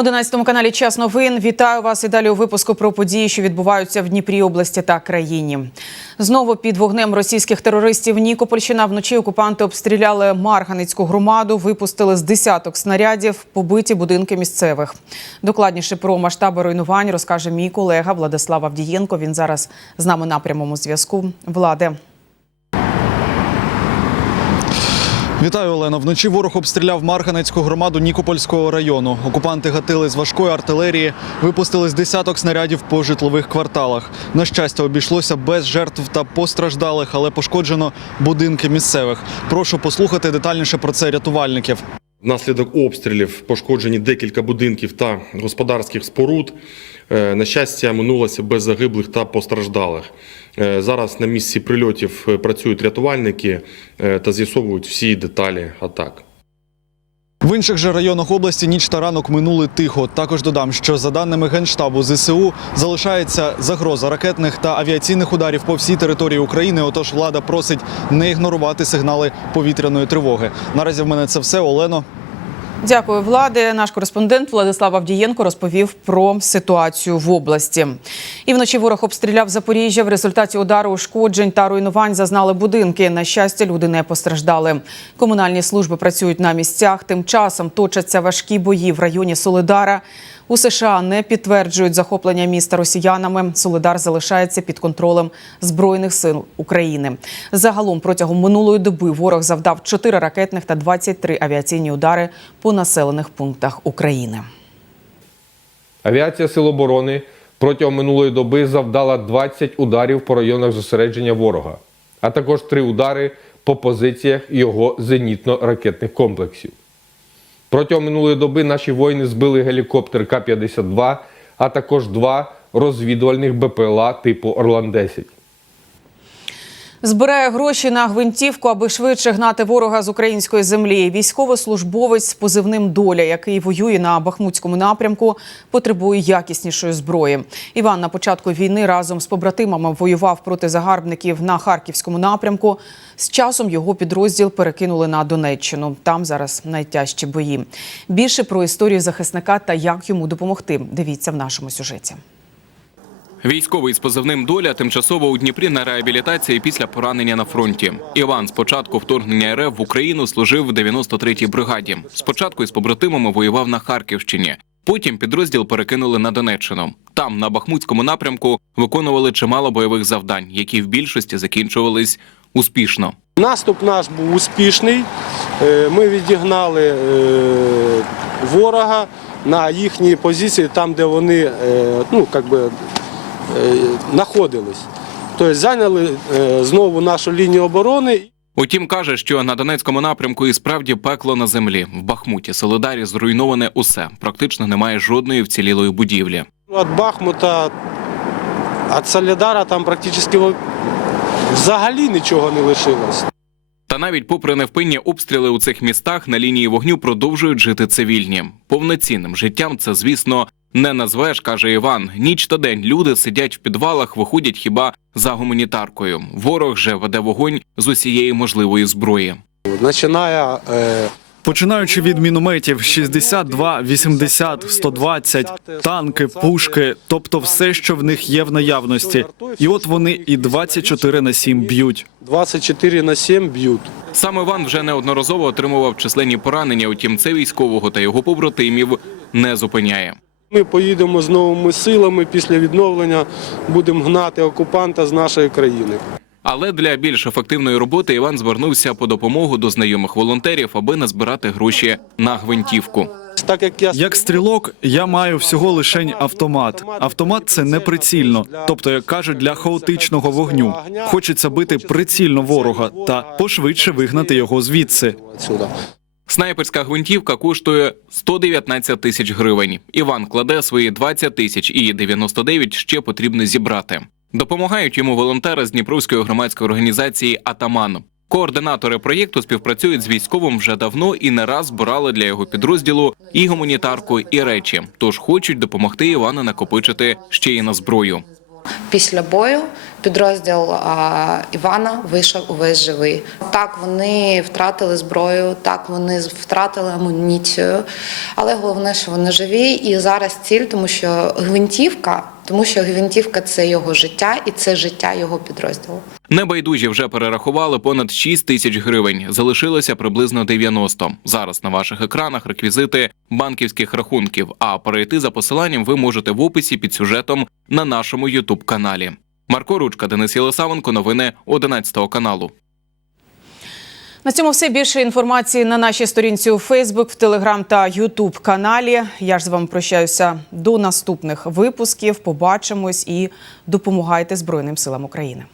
На 11 каналі Час новин вітаю вас і далі у випуску про події, що відбуваються в Дніпрі, області та країні. Знову під вогнем російських терористів Нікопольщина вночі окупанти обстріляли Марганицьку громаду, випустили з десяток снарядів, побиті будинки місцевих. Докладніше про масштаби руйнувань розкаже мій колега Владислав Авдієнко. Він зараз з нами на прямому зв'язку. Владе. Вітаю, Олено. Вночі ворог обстріляв Марганецьку громаду Нікопольського району. Окупанти гатили з важкої артилерії, випустили з десяток снарядів по житлових кварталах. На щастя, обійшлося без жертв та постраждалих, але пошкоджено будинки місцевих. Прошу послухати детальніше про це рятувальників. Внаслідок обстрілів пошкоджені декілька будинків та господарських споруд. Е, На щастя, минулося без загиблих та постраждалих. Е, Зараз на місці прильотів е, працюють рятувальники та з'ясовують всі деталі атак. В інших же районах області ніч та ранок минули тихо. Також додам, що за даними генштабу ЗСУ залишається загроза ракетних та авіаційних ударів по всій території України. Отож, влада просить не ігнорувати сигнали повітряної тривоги. Наразі в мене це все. Олено. Дякую, влади. Наш кореспондент Владислав Авдієнко розповів про ситуацію в області. І вночі ворог обстріляв Запоріжжя. В результаті удару ушкоджень та руйнувань зазнали будинки. На щастя, люди не постраждали. Комунальні служби працюють на місцях. Тим часом точаться важкі бої в районі Солидара. У США не підтверджують захоплення міста росіянами. Солидар залишається під контролем збройних сил України. Загалом протягом минулої доби ворог завдав 4 ракетних та 23 авіаційні удари по населених пунктах України. Авіація Сил оборони протягом минулої доби завдала 20 ударів по районах зосередження ворога, а також 3 удари по позиціях його зенітно-ракетних комплексів. Протягом минулої доби наші воїни збили гелікоптер К-52, а також два розвідувальних БПЛА типу Орлан-10. Збирає гроші на гвинтівку, аби швидше гнати ворога з української землі. Військовослужбовець з позивним доля, який воює на Бахмутському напрямку, потребує якіснішої зброї. Іван на початку війни разом з побратимами воював проти загарбників на харківському напрямку. З часом його підрозділ перекинули на Донеччину. Там зараз найтяжчі бої. Більше про історію захисника та як йому допомогти. Дивіться в нашому сюжеті. Військовий з позивним доля тимчасово у Дніпрі на реабілітації після поранення на фронті. Іван з початку вторгнення РФ в Україну служив в 93-й бригаді. Спочатку із побратимами воював на Харківщині. Потім підрозділ перекинули на Донеччину. Там, на Бахмутському напрямку, виконували чимало бойових завдань, які в більшості закінчувались успішно. Наступ наш був успішний. Е, Ми відігнали е, ворога на їхні позиції, там, де вони е, ну, как би, е, знаходились. Тобто зайняли е, знову нашу лінію оборони. Утім, каже, що на Донецькому напрямку і справді пекло на землі. В Бахмуті Солидарі зруйноване усе. Практично немає жодної вцілілої будівлі. Від Бахмута, від Солідара там практично взагалі нічого не лишилось. Та навіть попри невпинні обстріли у цих містах на лінії вогню продовжують жити цивільні. Повноцінним життям це, звісно, не назвеш, каже Іван. Ніч та день люди сидять в підвалах, виходять хіба за гуманітаркою. Ворог же веде вогонь з усієї можливої зброї. Починає е, Починаючи від мінометів 62, 80, 120, танки, пушки, тобто все, що в них є в наявності. І от вони і 24 на 7 б'ють. 24 на 7 б'ють. Сам Іван вже неодноразово отримував численні поранення. Утім, це військового та його побратимів не зупиняє. Ми поїдемо з новими силами після відновлення, будемо гнати окупанта з нашої країни. Але для більш ефективної роботи Іван звернувся по допомогу до знайомих волонтерів, аби назбирати гроші на гвинтівку. Так як я Як стрілок, я маю всього лишень автомат. Автомат це не прицільно, тобто, як кажуть, для хаотичного вогню. Хочеться бити прицільно ворога та пошвидше вигнати його звідси. Снайперська гвинтівка коштує 119 тисяч гривень. Іван кладе свої 20 тисяч і 99 ще потрібно зібрати. Допомагають йому волонтери з Дніпровської громадської організації Атаман. Координатори проєкту співпрацюють з військовим вже давно і не раз збирали для його підрозділу і гуманітарку, і речі. Тож хочуть допомогти Івану накопичити ще й на зброю. Після бою Підрозділ Івана вийшов увесь живий. Так, вони втратили зброю, так вони втратили амуніцію, але головне, що вони живі. І зараз ціль, тому що гвинтівка, тому що гвинтівка це його життя і це життя його підрозділу. Небайдужі вже перерахували понад 6 тисяч гривень. Залишилося приблизно 90. Зараз на ваших екранах реквізити банківських рахунків. А перейти за посиланням ви можете в описі під сюжетом на нашому Ютуб каналі. Марко Ручка, Денис Єлисавенко, новини 11 каналу. На цьому все більше інформації на нашій сторінці у Фейсбук, в Телеграм та Ютуб каналі. Я ж з вами прощаюся до наступних випусків. Побачимось і допомагайте Збройним силам України.